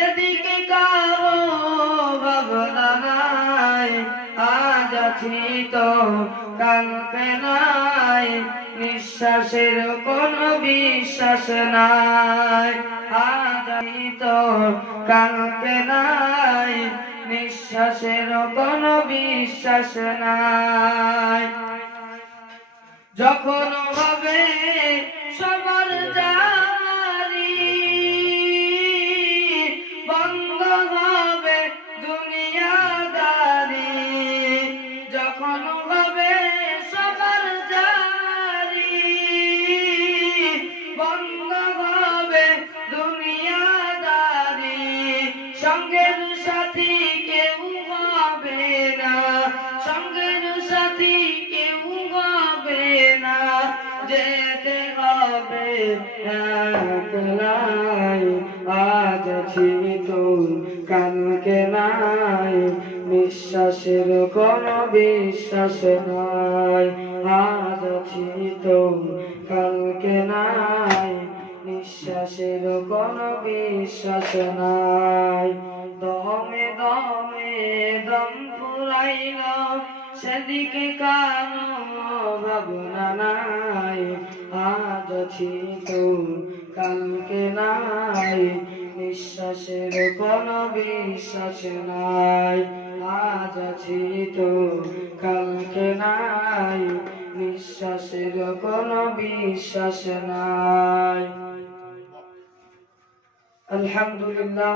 সেদিকে কারো ভাবনা নাই। আজ আছি তো কালকে নাই, নিঃশ্বাসের কোনো বিশ্বাস নাই। আজ আছি তো কালকে নাই, নিঃশ্বাসের কোনো বিশ্বাস নাই। যখন হবে সবার জারি, বন্ধ হবে দুনিয়াদারি। যখন হবে সবার জারি, বন্ধ হবে দুনিয়াদারি। সঙ্গের সাথী কেউ হবে না, সঙ্গের সাথী কেউ হবে না। যেতে হবে একলাই, আজ আছি তো কালকে নাই, নিঃশ্বাসের কোনো বিশ্বাস নাই। আজ আছি তো কালকে নাই, নিঃশ্বাসের কোনো বিশ্বাস নাই। দমে দমে দম ফুরাইল, সেদিকে কানো ভাবনা নাই। আজ আছি তো কালকে নাই, নিঃশ্বাসের কোনো বিশ্বাস নাই। আজ আছি তো কালকে নাই, নিঃশ্বাসের কোনো বিশ্বাস নাই। আলহামদুলিল্লাহ।